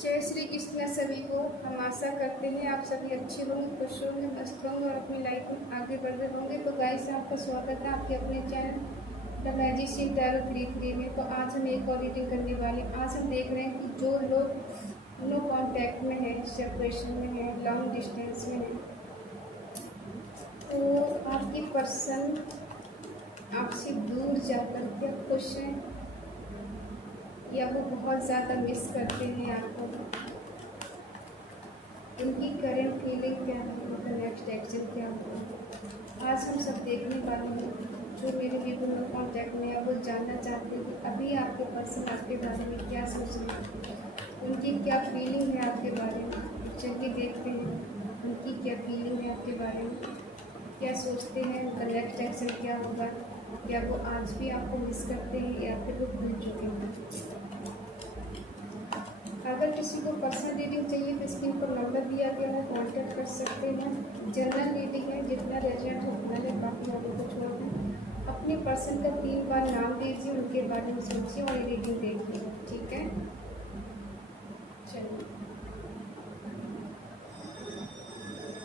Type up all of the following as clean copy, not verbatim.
जय श्री कृष्ण सभी को। हम आशा करते हैं आप सभी अच्छे होंगे, खुश होंगे, मस्त होंगे और अपनी लाइफ में आगे बढ़ रहे होंगे। तो गाइस, आपका स्वागत है आपके अपने चैनल द मैजिशियन टैरो 33 में। तो आज हम एक और रीडिंग करने वाले हैं। आज हम देख रहे हैं कि जो लोग नो कांटेक्ट में है, सेपरेशन में है, लॉन्ग डिस्टेंस में है, तो आपकी पर्सन आपसे दूर जाकर क्या खुश हैं या वो बहुत ज़्यादा मिस करते हैं आपको। उनकी करंट फीलिंग क्या है, उनका नेक्स्ट एक्शन क्या होगा, आज हम सब देखने वाले हैं। जो मेरे पीपल में कॉन्टैक्ट में है वो जानना चाहते हैं कि अभी आपके पर्सन आपके बारे में क्या सोच रहे हैं, उनकी क्या फीलिंग है आपके बारे में। चलिए देखते हैं उनकी क्या फीलिंग है आपके बारे में, क्या सोचते हैं, उनका नेक्स्ट एक्शन क्या होगा। क्या वो आज भी आपको मिस करते हैं या फिर वो भूल चुके हैं। अगर किसी को पर्सनल रीडिंग चाहिए तो स्क्रीन पर नंबर दिया गया है, कांटेक्ट कर सकते हैं। जनरल रीडिंग है, जितना रेजनेट हो उतना ले, बाकी लोगों को छोड़ दें। अपने पर्सन का 3 बार नाम दीजिए, उनके बारे में सोचिए और रीडिंग देखिए, ठीक है। चलिए,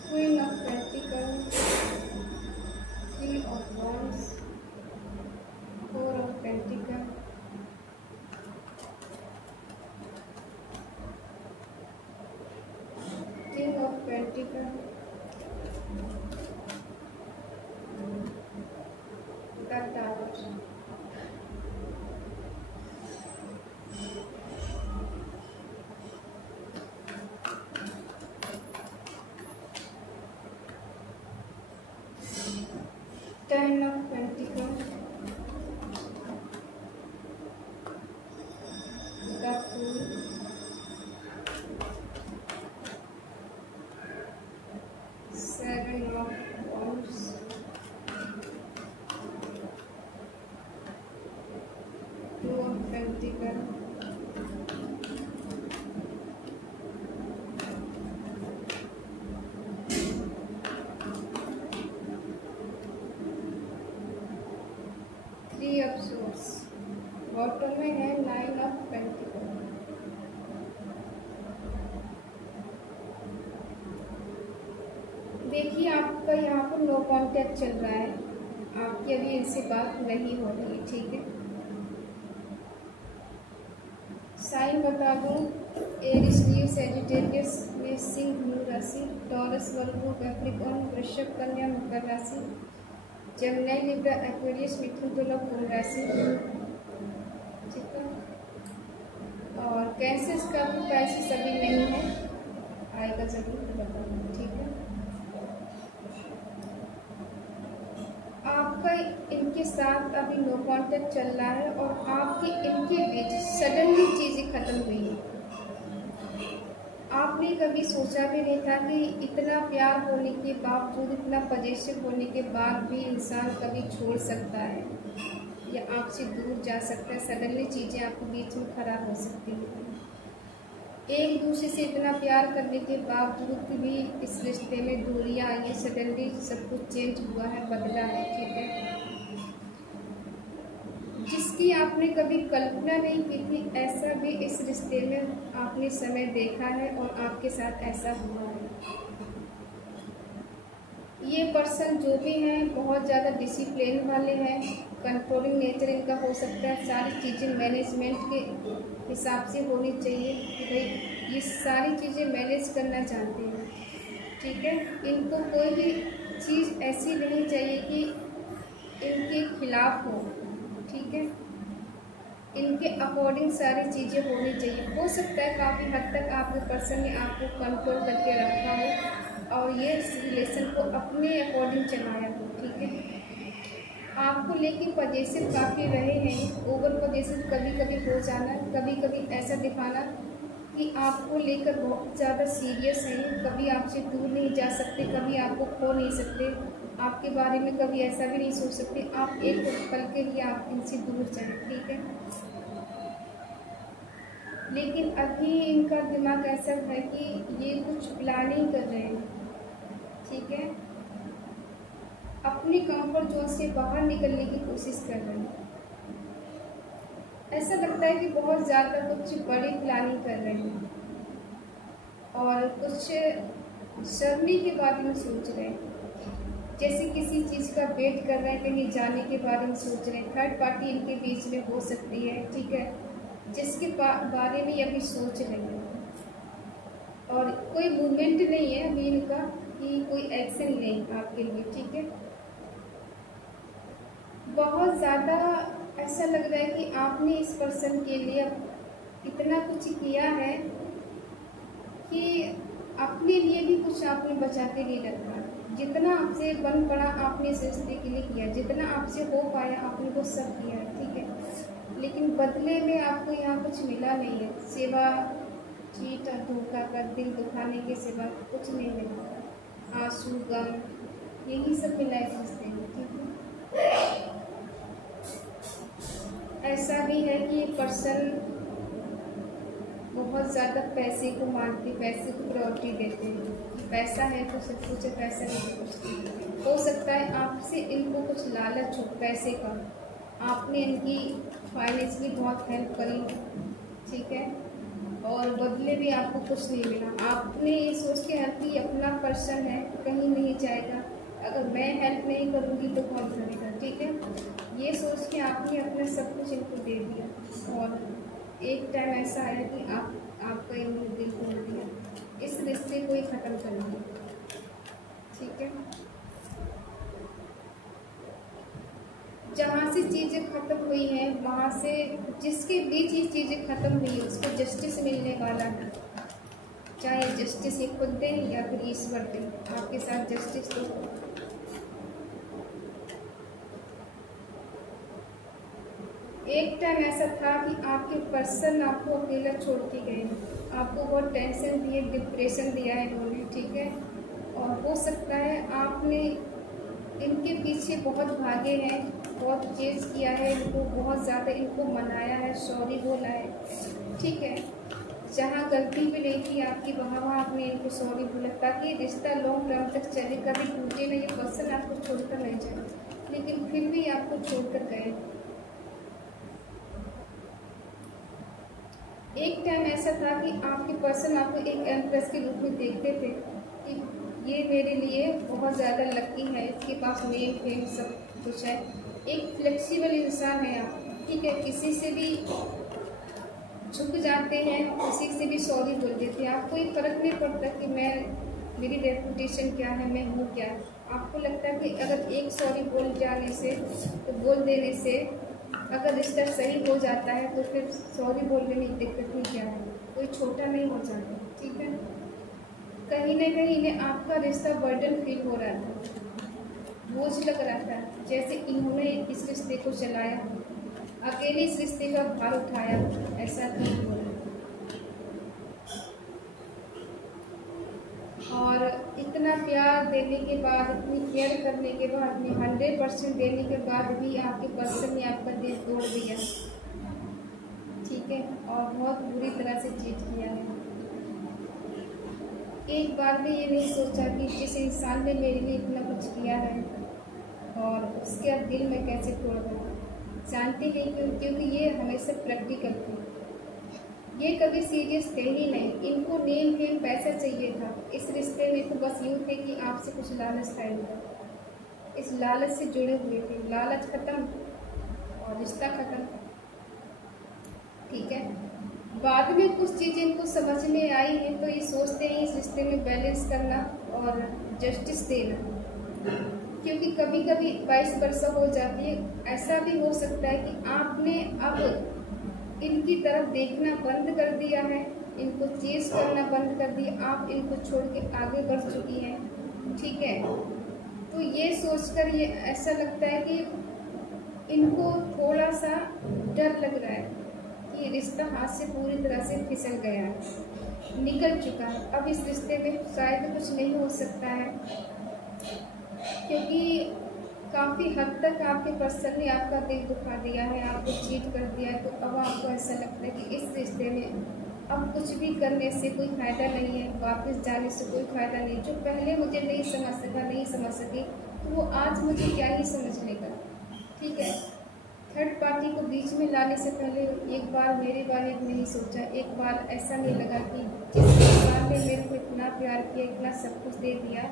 queen of pentacles, 3 of wands, 4 of pentacle, king of pentacle, the tower, 10 of pentacle, the fool, 7 of wands, 2 of pentacle, 3 of swords। Bottom में है 9 ऑफ पेंटिकल। देखिए, आपका यहाँ पर नो कांटेक्ट चल रहा है, आपकी अभी इनसे बात नहीं हो रही है, ठीक है। साइन बता दूँ, एरिस, लीव, सैजिटेरियस में सिंह धनु राशि, टॉरस, वर्गो, कैप्रिकॉर्न, वृषभ, कन्या, मकर राशि, जेमिनी, लिब्रा, एक्वेरियस, मिथुन, तुला, कुंभ राशि, ठीक है। और कैसे इसका भी पैसे सभी नहीं है, आएगा जरूर बताऊँ, ठीक है। आपका इनके साथ अभी नो कांटेक्ट चल रहा है और आपके इनके बीच सडनली चीज़ें खत्म हुई हैं। आपने कभी सोचा भी नहीं था कि इतना प्यार होने के बावजूद, इतना पॉजिटिव होने के बाद भी इंसान कभी छोड़ सकता है या आपसे दूर जा सकता है। सडनली चीज़ें आपके बीच में खराब हो सकती हैं। एक दूसरे से इतना प्यार करने के बावजूद भी इस रिश्ते में दूरियां आई हैं। सडनली सब कुछ चेंज हुआ है, बदला है, ठीक है। जिसकी आपने कभी कल्पना नहीं की थी, ऐसा भी इस रिश्ते में आपने समय देखा है और आपके साथ ऐसा हुआ है। ये पर्सन जो भी हैं बहुत ज़्यादा डिसिप्लिन वाले हैं, कंट्रोलिंग नेचर इनका हो सकता है। सारी चीज़ें मैनेजमेंट के हिसाब से होनी चाहिए कि भाई ये सारी चीज़ें मैनेज करना चाहते हैं, ठीक है। इनको कोई भी चीज़ ऐसी नहीं चाहिए कि इनके खिलाफ हो, ठीक है। इनके अकॉर्डिंग सारी चीज़ें होनी चाहिए। हो सकता है काफ़ी हद तक आपके पर्सन ने आपको कंट्रोल करके रखा हो और ये इस रिलेशन को अपने अकॉर्डिंग चलाया हो, ठीक है। आपको लेके पॉजिटिव काफ़ी रहे हैं, ओवर पॉजिटिव कभी कभी हो जाना, कभी कभी ऐसा दिखाना कि आपको लेकर बहुत ज़्यादा सीरियस हैं, कभी आपसे दूर नहीं जा सकते, कभी आपको खो नहीं सकते, आपके बारे में कभी ऐसा भी नहीं सोच सकते आप एक पल के लिए आप इनसे दूर जाएं, ठीक है। लेकिन अभी इनका दिमाग ऐसा है कि ये कुछ प्लानिंग कर रहे हैं, ठीक है। अपनी कंफर्ट जोन से बाहर निकलने की कोशिश कर रहे हैं। ऐसा लगता है कि बहुत ज़्यादा कुछ बड़ी प्लानिंग कर रहे हैं। और कुछ जर्नी के बारे में सोच रहे हैं, जैसे किसी चीज़ का वेट कर रहे हैं, कहीं जाने के बारे में सोच रहे हैं। थर्ड पार्टी इनके बीच में हो सकती है, ठीक है, जिसके बारे में ये अभी सोच रहे हैं। और कोई मूवमेंट नहीं है अभी इनका कि कोई एक्शन लें आपके लिए, ठीक है। बहुत ज़्यादा ऐसा लग रहा है कि आपने इस पर्सन के लिए इतना कुछ किया है कि अपने लिए भी कुछ आपने बचा के नहीं रखा। जितना आपसे बन पड़ा आपने इस रिश्ते के लिए किया, जितना आपसे हो पाया आपने वो सब किया है, ठीक है। लेकिन बदले में आपको यहाँ कुछ मिला नहीं है, सिवा चीट और धोखा का, दिल दुखाने के सिवा कुछ नहीं मिला। आंसू, गम, यही सब मिला इस रिश्ते में, ठीक है। ऐसा भी है कि ये पर्सन बहुत ज़्यादा पैसे को मानते, पैसे को प्रायोरिटी देते हैं। पैसा है तो सब कुछ है, पैसा नहीं तो कुछ नहीं। हो सकता है आपसे इनको कुछ लालच हो पैसे का, आपने इनकी फाइनेंशियली बहुत हेल्प करी, ठीक है, और बदले भी आपको कुछ नहीं मिला। आपने ये सोच के हेल्प की, अपना पर्सन है, कहीं नहीं जाएगा, अगर मैं हेल्प नहीं करूँगी तो कौन करेगा, ठीक है। ये सोच के आपने अपना सब कुछ इनको दे दिया और एक टाइम ऐसा आया कि आपका इन्होंने दिल तोड़ दिया। इस रिश्ते को ही ख़त्म कर दिया, ठीक है। जहाँ से चीज़ें ख़त्म हुई हैं वहाँ से जिसके बीच ये चीज़ें ख़त्म हुई है उसको जस्टिस मिलने वाला है। चाहे जस्टिस ये खुद दें या फिर ईश्वर दें, आपके साथ जस्टिस तो एक टाइम ऐसा था कि आपके पर्सन आपको अकेला छोड़ के गए, आपको बहुत टेंशन दिए, डिप्रेशन दिया है इन्होंने, ठीक है। और हो सकता है आपने इनके पीछे बहुत भागे हैं, बहुत चेज़ किया है इनको, बहुत ज़्यादा इनको मनाया है, सॉरी बोला है, ठीक है। जहाँ गलती भी नहीं थी आपकी वहाँ आपने इनको सॉरी बोला ताकि रिश्ता लॉन्ग टर्म तक चले, कभी टूटे नहीं, ये पर्सन आपको छोड़कर नहीं जाए। लेकिन फिर भी आपको छोड़कर गए। एक टाइम ऐसा था कि आपके पर्सन आपको एक एम्प्रेस के रूप में देखते थे कि ये मेरे लिए बहुत ज़्यादा लकी है, इसके पास नेम फेम सब कुछ है, एक फ्लेक्सिबल इंसान है आप, ठीक है। किसी से भी झुक जाते हैं, किसी से भी सॉरी बोल देते हैं, आपको ये फ़र्क नहीं पड़ता कि मेरी रेपुटेशन क्या है, मैं हूँ क्या। आपको लगता है कि अगर एक सॉरी बोल जाने से, तो बोल देने से अगर रिश्ता सही हो जाता है तो फिर सॉरी बोलने में दिक्कत नहीं क्या है, कोई छोटा नहीं हो जाता, ठीक है। कहीं ना कहीं इन्हें आपका रिश्ता बर्डन फील हो रहा था, बोझ लग रहा था, जैसे इन्होंने इस रिश्ते को चलाया, अकेले इस रिश्ते का भार उठाया, ऐसा फील हो रहा। और इतना प्यार देने के बाद, इतनी केयर करने के बाद में 100% देने के बाद भी आपके पर्सन ने आपका दिल तोड़ दिया, ठीक है, और बहुत बुरी तरह से चीट किया है। एक बार भी ये नहीं सोचा कि जिस इंसान ने मेरे लिए इतना कुछ किया है और उसके अब दिल में कैसे तोड़ दूँ। जानते हैं क्योंकि ये हमेशा प्रैक्टिकल थे, ये कभी सीरियस थे ही नहीं, इनको नेम फेम पैसा चाहिए था। इस रिश्ते में तो बस यूँ थे कि आपसे कुछ लालच था इनका, इस लालच से जुड़े हुए थे। लालच ख़त्म और रिश्ता ख़त्म, ठीक है। बाद में कुछ चीज़ें इनको समझ में आई हैं तो ये सोचते हैं इस रिश्ते में बैलेंस करना और जस्टिस देना, क्योंकि कभी कभी 22 वर्ष हो जाती है। ऐसा भी हो सकता है कि आपने अब इनकी तरफ देखना बंद कर दिया है, इनको चेज़ करना बंद कर दिया, आप इनको छोड़ के आगे बढ़ चुकी हैं, ठीक है। तो ये सोचकर ये ऐसा लगता है कि इनको थोड़ा सा डर लग रहा है कि रिश्ता हाथ से पूरी तरह से फिसल गया है, निकल चुका है, अब इस रिश्ते में शायद कुछ नहीं हो सकता है, क्योंकि काफ़ी हद तक आपके पर्सन ने आपका दिल दुखा दिया है, आपको चीट कर दिया है। तो अब आपको ऐसा लगता है कि इस रिश्ते में अब कुछ भी करने से कोई फ़ायदा नहीं है, वापस जाने से कोई फ़ायदा नहीं। जो पहले मुझे नहीं समझ सकी तो वो आज मुझे क्या ही समझ लेगा, ठीक है। थर्ड पार्टी को बीच में लाने से पहले एक बार मेरे बारे में नहीं सोचा, एक बार ऐसा नहीं लगा कि जिस इंसान ने मेरे को इतना प्यार किया, इतना सब कुछ दे दिया,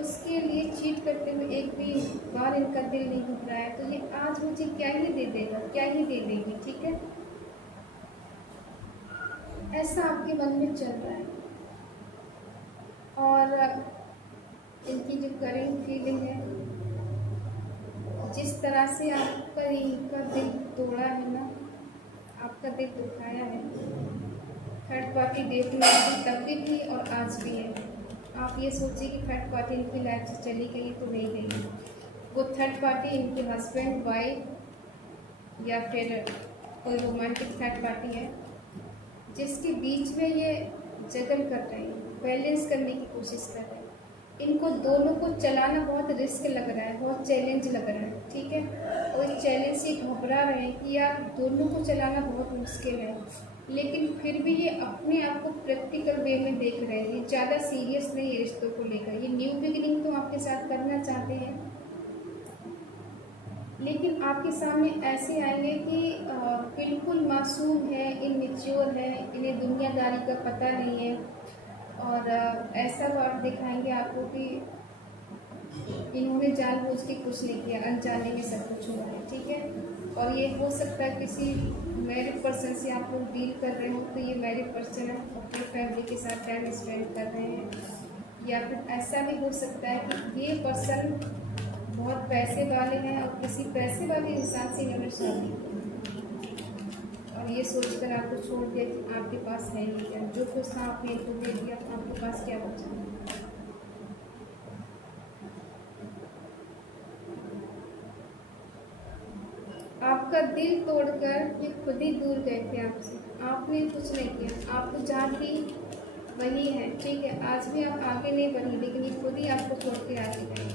उसके लिए चीट करते हुए एक भी बार इनका दिल नहीं घबराया, तो ये आज मुझे क्या ही दे देगा, क्या ही दे देगी। ठीक है, ऐसा आपके मन में चल रहा है। और इनकी जो करेंट फीलिंग है, जिस तरह से आपका इनका दिल तोड़ा है ना, आपका दिल दुखाया है, थर्ड पार्टी डेट में तब भी थी और आज भी है। आप ये सोचिए कि थर्ड पार्टी इनकी लाइफ से चली गई तो नहीं गई, वो थर्ड पार्टी इनके हस्बैंड, वाइफ या फिर कोई रोमांटिक थर्ड पार्टी है जिसके बीच में ये जगल कर रहे हैं, बैलेंस करने की कोशिश कर रहे हैं। इनको दोनों को चलाना बहुत रिस्क लग रहा है, बहुत चैलेंज लग रहा है। ठीक है, और इस चैलेंज से घबरा रहे हैं कि यार दोनों को चलाना बहुत मुश्किल है, लेकिन फिर भी ये अपने आप को प्रैक्टिकल वे में देख रहे हैं। ये ज़्यादा सीरियस नहीं है रिश्तों को लेकर। ये न्यू बिगिनिंग तो आपके साथ करना चाहते हैं, लेकिन आपके सामने ऐसे आएंगे कि बिल्कुल मासूम है, इनमेच्योर है, इन्हें दुनियादारी का पता नहीं है, और ऐसा बात दिखाएंगे आपको कि इन्होंने जानबूझ के कुछ नहीं किया, अनजाने में सब कुछ हुआ है। ठीक है, और ये हो सकता है किसी मैरिड पर्सन से आप लोग डील कर रहे हो, तो ये मैरिड पर्सन है, अपनी फैमिली के साथ टाइम स्पेंड कर रहे हैं, या फिर ऐसा भी हो सकता है कि ये पर्सन बहुत पैसे वाले हैं और किसी पैसे वाले इंसान से इन्होंने शादी की, और ये सोचकर आपको छोड़ दिया कि आपके पास है ही क्या, जो कुछ था आपने इनको दे दिया, तो आपके पास क्या बचा। आपका दिल तोड़कर ये खुद ही दूर गए थे आपसे, आपने कुछ नहीं किया, आप तो जहाँ थी वही है। ठीक है, आज भी आप आगे नहीं बढ़ी, लेकिन ये खुद ही आपको छोड़ के आगे गए।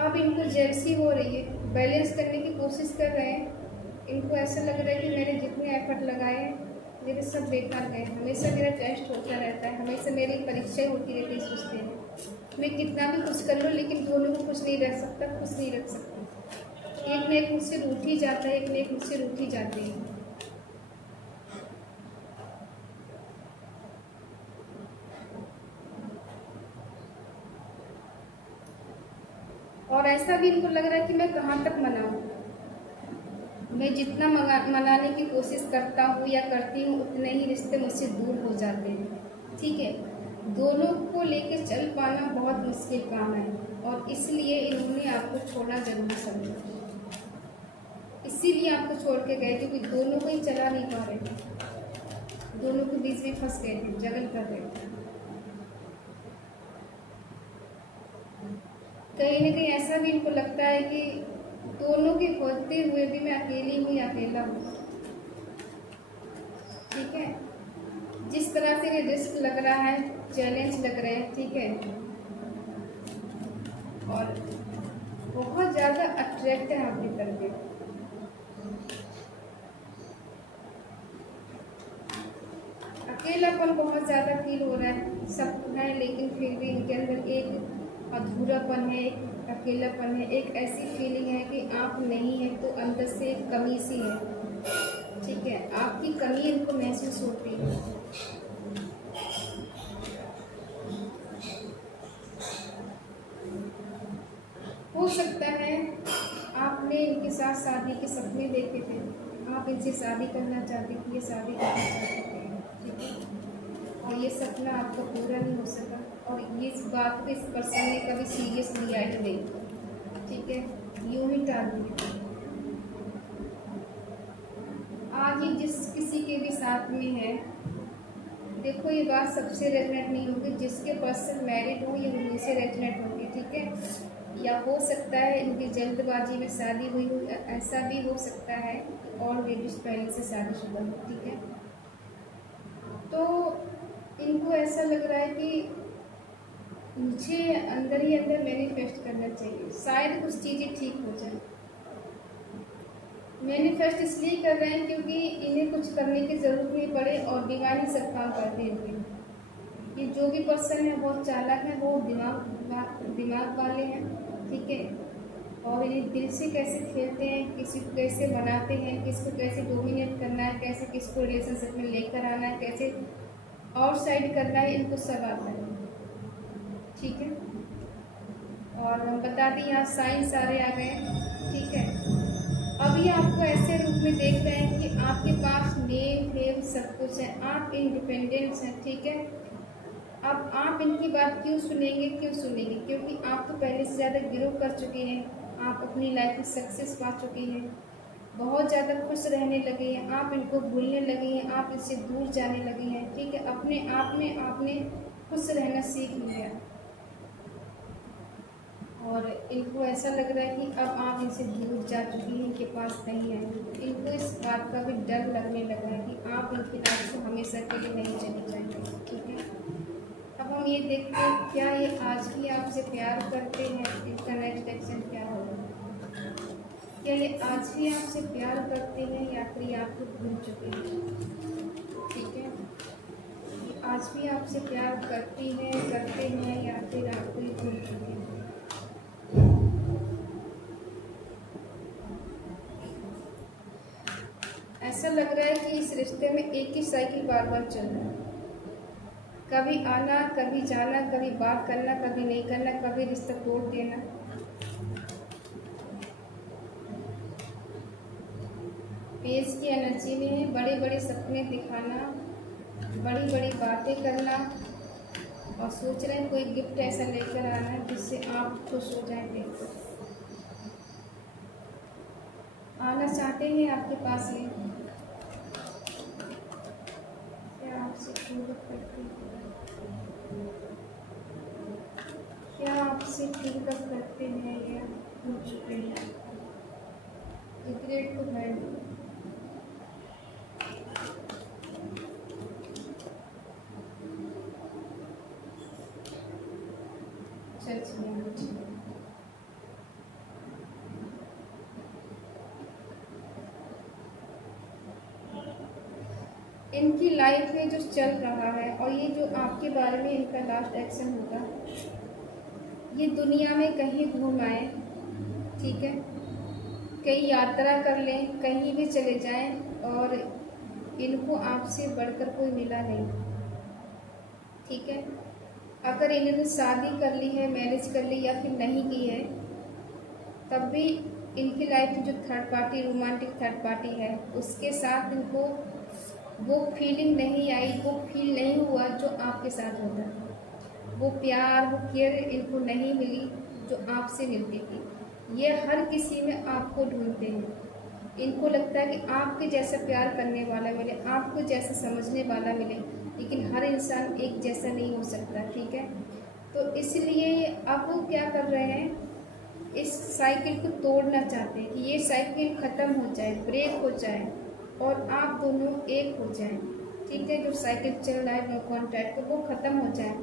अब इनको जेलसी हो रही है, बैलेंस करने की कोशिश कर रहे हैं। इनको ऐसा लग रहा है कि मैंने जितने एफर्ट लगाए मेरे सब बेकार गए, हमेशा मेरा टेस्ट होता रहता है, हमेशा मेरी परीक्षाएं होती रहती है। सोचते हैं मैं कितना भी कुछ कर लूँ, लेकिन दोनों को कुछ नहीं रख सकता, खुश नहीं रख सकता। एक न एक मुझसे रूठ ही जाता है, एक न एक मुझसे रूठ ही जाती है। और ऐसा भी इनको लग रहा है कि मैं कहाँ तक मनाऊँ, मैं जितना मनाने की कोशिश करता हूँ या करती हूँ, उतने ही रिश्ते मुझसे दूर हो जाते हैं। ठीक है, दोनों को लेके चल पाना बहुत मुश्किल काम है, और इसलिए इन्होंने आपको छोड़ना जरूरी समझा, इसीलिए आपको छोड़ के गए, क्योंकि दोनों को ही चला नहीं पा रहे थे, दोनों के बीच में फंस गए थे, जगल कर रहे थे। कहीं ना कहीं ऐसा भी इनको लगता है कि दोनों के होते हुए भी मैं अकेली हूँ या अकेला हूँ। ठीक है, जिस तरह से ये रिस्क लग रहा है, चैलेंज लग रहे हैं। ठीक है, और बहुत ज़्यादा अट्रैक्ट है आपकी तरफ, अकेलापन बहुत ज़्यादा फील हो रहा है, सब है, लेकिन फिर भी इनके अंदर एक अधूरापन है, एक अकेलापन है, एक ऐसी फीलिंग है कि आप नहीं है तो अंदर से एक कमी सी है। ठीक है, आपकी कमी इनको महसूस होती है। हो सकता है आपने इनके साथ शादी के सपने देखे थे, आप इनसे शादी करना चाहते थे, ये शादी करना चाहते थे। ठीक है, और ये सपना आपका पूरा नहीं हो सका, और ये इस बात को इस पर्सन ने कभी सीरियस लिया ही नहीं। ठीक है, यूं ही टाल दिया। आज ये जिस किसी के भी साथ में है, देखो ये बात सबसे रेजनेट नहीं होगी, जिसके पर्सन मैरिड हो ये उन्हीं से रेजनेट होगी। ठीक है, या हो सकता है इनकी जल्दबाजी में शादी हुई हो, ऐसा भी हो सकता है, और लेडीज पहले से शादीशुदा हो। ठीक है, तो इनको ऐसा लग रहा है कि मुझे अंदर ही अंदर मैनिफेस्ट करना चाहिए, शायद कुछ चीज़ें ठीक हो जाए। मैनिफेस्ट इसलिए कर रहे हैं क्योंकि इन्हें कुछ करने की ज़रूरत नहीं पड़े, और दिमाग ही सब काम करते हैं इनके। ये जो भी पर्सन है बहुत चालाक है, वो दिमाग दिमाग वाले हैं, ठीक है। और ये दिल से कैसे खेलते हैं, किसी को कैसे बनाते हैं, किसको कैसे डोमिनेट करना है, कैसे किसको रिलेशनशिप में लेकर आना है, कैसे आउटसाइड करना है, इनको सब आता है, ठीक है। और हम बता दें यहाँ साइन सारे आ गए, ठीक है। अब ये आपको ऐसे रूप में देख रहे हैं कि आपके पास नेम फेम सब कुछ है, आप इंडिपेंडेंस हैं, ठीक है। अब आप इनकी बात क्यों सुनेंगे, क्योंकि आप तो पहले से ज़्यादा ग्रो कर चुके हैं, आप अपनी लाइफ में सक्सेस पा चुके हैं, बहुत ज़्यादा खुश रहने लगे हैं, आप इनको भूलने लगे हैं, आप इनसे दूर जाने लगे हैं, ठीक है। अपने आप में आपने खुश रहना सीख लिया और इनको ऐसा लग रहा है कि अब आप इनसे दूर जा चुकी हैं, इनके पास नहीं आएंगे। इनको इस बात का भी डर लगने लगा है कि आप इनकी लाइफ से हमेशा के लिए नहीं चली जाएंगे, ठीक है। अब हम ये देखते हैं क्या ये आज भी आपसे प्यार करते हैं, इनका नेक्स्ट एक्शन क्या होगा। क्या ये आज भी आपसे प्यार करते हैं या फिर ये आपको भूल चुके हैं, ठीक है। ये आज भी आपसे प्यार करते हैं या फिर आपको ही भूल चुके हैं। ऐसा लग रहा है कि इस रिश्ते में एक ही साइकिल बार बार चल रहा है, कभी आना, कभी जाना, कभी बात करना, कभी नहीं करना, कभी रिश्ता तोड़ देना। पेज की एनर्जी में है बड़े बड़े सपने दिखाना, बड़ी बड़ी बातें करना और सोच रहे हैं कोई गिफ्ट ऐसा लेकर आना जिससे आप खुश हो जाएं देखकर। आना चाहते हैं आपके पास ये, क्या आपसे पूरा करते हैं, क्या आपसे फीडबैक करते हैं या भूल चुके हैं। रिग्रेट टू हैंड, इनकी लाइफ में जो चल रहा है और ये जो आपके बारे में इनका लास्ट एक्शन होगा, ये दुनिया में कहीं घूम आए, ठीक है, कहीं यात्रा कर लें, कहीं भी चले जाएं और इनको आपसे बढ़कर कोई मिला नहीं, ठीक है। अगर इन्होंने शादी कर ली है, मैरिज कर ली या फिर नहीं की है, तब भी इनकी लाइफ में जो third party, romantic third party है, उसके साथ इनको वो फीलिंग नहीं आई, वो फील नहीं हुआ जो आपके साथ होता है, वो प्यार, वो केयर इनको नहीं मिली जो आपसे मिलती थी। ये हर किसी में आपको ढूंढते हैं, इनको लगता है कि आपके जैसा प्यार करने वाला मिले, आपको जैसा समझने वाला मिले, लेकिन हर इंसान एक जैसा नहीं हो सकता, ठीक है। तो इसलिए अब वो क्या कर रहे हैं, इस साइकिल को तोड़ना चाहते हैं कि ये साइकिल ख़त्म हो जाए, ब्रेक हो जाए और आप दोनों एक हो जाएं, ठीक है। जो साइकिल चल रहा है नो कॉन्टैक्ट, तो वो ख़त्म हो जाए।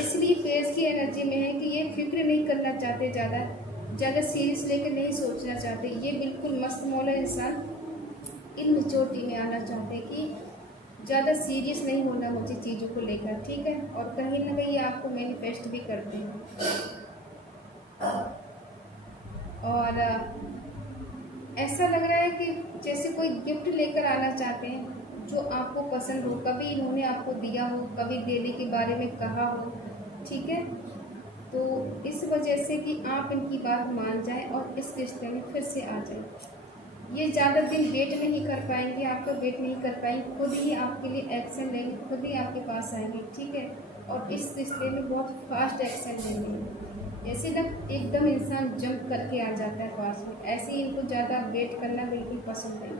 इसलिए पेज की एनर्जी में है कि ये फिक्र नहीं करना चाहते, ज़्यादा सीरियस लेकर नहीं सोचना चाहते, ये बिल्कुल मस्त मौला इंसान इन मेच्योरिटी में आना चाहते कि ज़्यादा सीरियस नहीं होना मुझे चीज़ों को लेकर, ठीक है। और कहीं ना कहीं आपको मैनिफेस्ट भी करते हैं और ऐसा लग रहा है कि जैसे कोई गिफ्ट लेकर आना चाहते हैं जो आपको पसंद हो, कभी इन्होंने आपको दिया हो, कभी देने के बारे में कहा हो, ठीक है। तो इस वजह से कि आप इनकी बात मान जाएं और इस रिश्ते में फिर से आ जाएं। ये ज़्यादा दिन वेट नहीं कर पाएंगे, आपका वेट नहीं कर पाएंगे, खुद ही आपके लिए एक्शन लेंगे, खुद ही आपके पास आएंगे, ठीक है। और इस रिश्ते में बहुत फास्ट एक्शन लेंगे, ऐसे ना एकदम इंसान जंप करके आ जाता है पास में, ऐसे ही इनको ज़्यादा वेट करना बिल्कुल पसंद नहीं।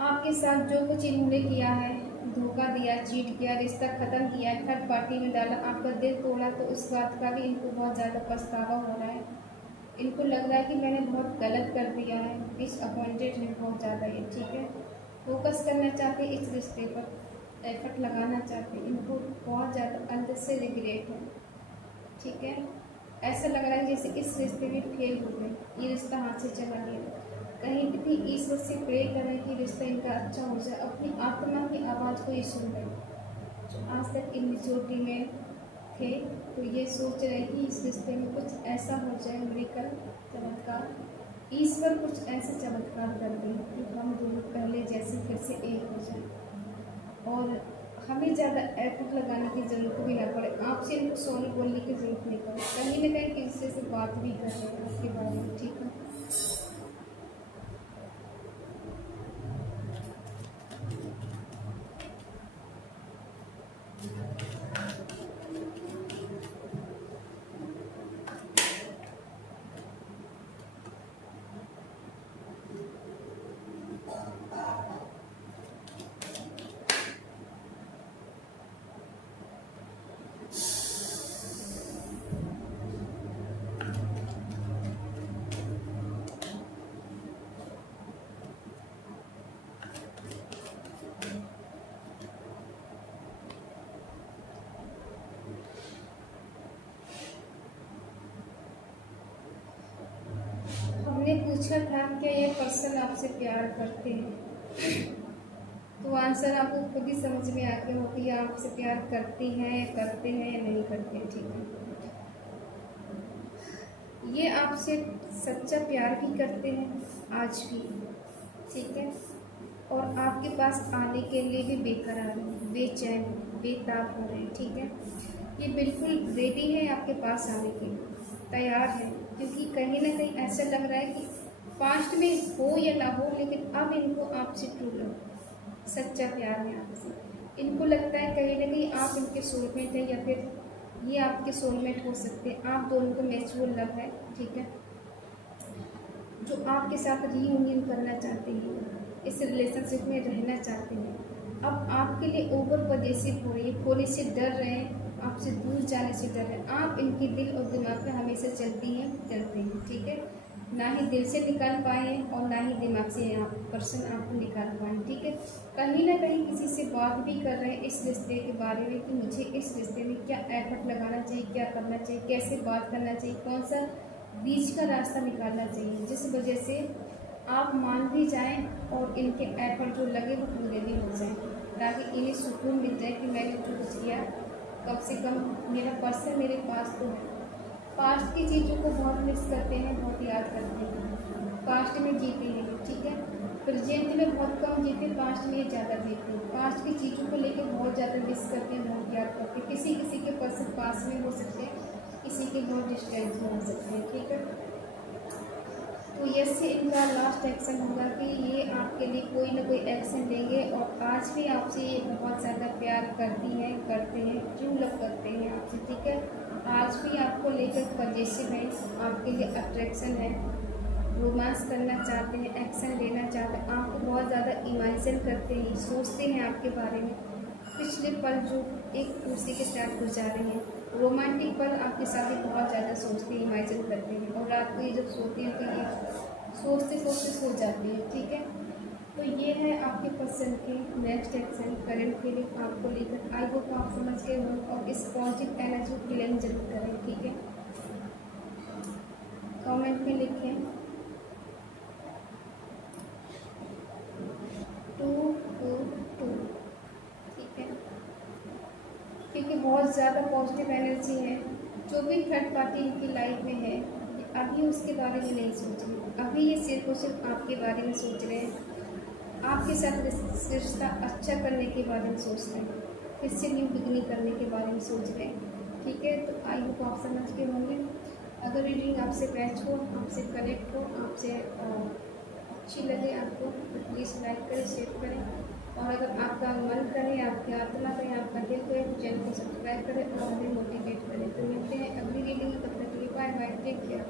आपके साथ जो कुछ इन्होंने किया है, धोखा दिया, चीट किया, रिश्ता ख़त्म किया, थर्ड पार्टी में डाला, आपका दिल तोड़ा, तो उस बात का भी इनको बहुत ज़्यादा पछतावा हो रहा है। इनको लग रहा है कि मैंने बहुत गलत कर दिया है, डिसअपॉइंटेड है बहुत ज़्यादा ये, ठीक है। फोकस करना चाहते हैं इस रिश्ते पर, एफर्ट लगाना चाहते हैं, इनको बहुत ज़्यादा अंदर से रिग्रेट है, ठीक है। ऐसा लग रहा है जैसे इस रिश्ते में फेल हो गए, ये रिश्ता हाथ से चला गया। कहीं भी ईश्वर से प्रे करें कि रिश्ता इनका अच्छा हो जाए, अपनी आत्मा की आवाज़ को ये सुन रहे जो आज तक इन मेच्योरिटी में थे तो ये सोच रहे कि इस रिश्ते में कुछ ऐसा हो जाए, मिरेकल, चमत्कार, ईश्वर कुछ ऐसा चमत्कार कर दे कि हम दोनों पहले जैसे फिर से एक हो जाए और हमें ज़्यादा एफर्ट लगाने की ज़रूरत भी ना पड़े। आपसे इनको सॉरी बोलने की ज़रूरत नहीं पड़े, कहीं ना कहीं किसी से बात भी कर रहे हैं आपके बारे में, ठीक है। हमने पूछा था क्या ये पर्सन आपसे प्यार करते हैं, तो आंसर आपको खुद ही समझ में आ गया हो कि ये आपसे प्यार करती हैं या नहीं करते, ठीक है। ये आपसे सच्चा प्यार भी करते हैं आज भी, ठीक है, और आपके पास आने के लिए भी बेकरार हैं, बेचैन, बेताब हो रहे हैं, ठीक है। ये बिल्कुल रेडी है आपके पास आने के लिए, तैयार है, क्योंकि कहीं ना कहीं ऐसा लग रहा है कि पास्ट में हो या ना हो लेकिन अब इनको आपसे ट्रू लव, सच्चा प्यार है आपसे। इनको लगता है कहीं ना कहीं आप इनके सोलमेट हैं या फिर ये आपके सोलमेट हो सकते हैं। आप दोनों का म्यूचुअल लव है, ठीक है, जो आपके साथ रीयूनियन करना चाहते हैं, इस रिलेशनशिप में रहना चाहते हैं। अब आपके लिए ओवर पॉजिटिव हो रही है, खोने से डर रहे हैं, आपसे दूर जाने से डर रहे हैं। आप इनके दिल और दिमाग पे हमेशा चलते हैं, ठीक है। ना ही दिल से निकाल पाए हैं और ना ही दिमाग से आप पर्सन आपको निकाल पाए, ठीक है। कहीं ना कहीं किसी से बात भी कर रहे हैं इस रिश्ते के बारे में कि मुझे इस रिश्ते में क्या एफर्ट लगाना चाहिए, क्या करना चाहिए, कैसे बात करना चाहिए, कौन सा बीच का रास्ता निकालना चाहिए, जिस वजह से आप मान भी जाएं और इनके एफर्ट जो लगे वो पूरे भी हो जाएं, ताकि इन्हें सुकून मिल जाए कि मैंने जो कुछ किया कम से कम मेरा पर्सन मेरे पास तो है। पास्ट की चीज़ों को बहुत मिस करते हैं, बहुत याद करते हैं, पास्ट में जीते हैं, ठीक है। प्रेजेंट में बहुत कम जीते, पास्ट में ज़्यादा जीते हैं। पास्ट की चीज़ों को लेकर बहुत ज़्यादा मिस करते हैं, बहुत याद करते हैं। किसी किसी के पर्सन पास में हो सकते हैं, किसी के बहुत डिस्टेंस में हो सकते हैं, ठीक है। तो यस से इनका लास्ट एक्शन होगा कि ये आपके लिए कोई ना कोई एक्शन लेंगे और आज भी आपसे ये बहुत ज़्यादा प्यार करती हैं, करते हैं, ट्रू लव करते हैं आपसे, ठीक है। आज भी आपको लेकर पॉजिटिव है, आपके लिए अट्रैक्शन है, रोमांस करना चाहते हैं, एक्शन लेना चाहते हैं, आपको बहुत ज़्यादा इमेजिन करते हैं, सोचते हैं आपके बारे में। पिछले पल जो एक दूसरे के साथ गुजारे हैं, रोमांटिक पल आपके साथ भी बहुत ज़्यादा सोचते हैं, इमेजिन करते हैं, और रात को ये जब सोते हैं तो ये सोचते सोचते सो जाते हैं, ठीक है। तो ये है आपके पर्सन के नेक्स्ट एक्शन करंट फीलिंग आपको लेकर। आई होप आप समझ गए हो और इस पॉजिटिव एनर्जी को क्लेम जरूर करें, ठीक है। कमेंट में लिखें 222, ठीक है, क्योंकि बहुत ज़्यादा पॉजिटिव एनर्जी है। जो भी थर्ड पार्टी इनकी लाइफ में है अभी उसके बारे में नहीं सोच रहे, अभी ये सिर्फ और सिर्फ आपके बारे में सोच रहे हैं, आपके साथ रिश्ता अच्छा करने के बारे में सोच रहे हैं, फिर से न्यू बिगनिंग करने के बारे में सोच रहे हैं, ठीक है। तो आई होप आप समझ के होंगे। अगर रीडिंग आपसे मैच हो, आपसे कनेक्ट हो, आपसे अच्छी लगे आपको तो प्लीज़ लाइक करें, शेयर करें, और अगर आपका मन करे, आपकी आत्मा करे, आपका दिल करे तो चैनल को सब्सक्राइब करें और हमें मोटिवेट करें। तो मिलते हैं अगली रीडिंग में, तब तक के लिए बाय बाय, टेक केयर।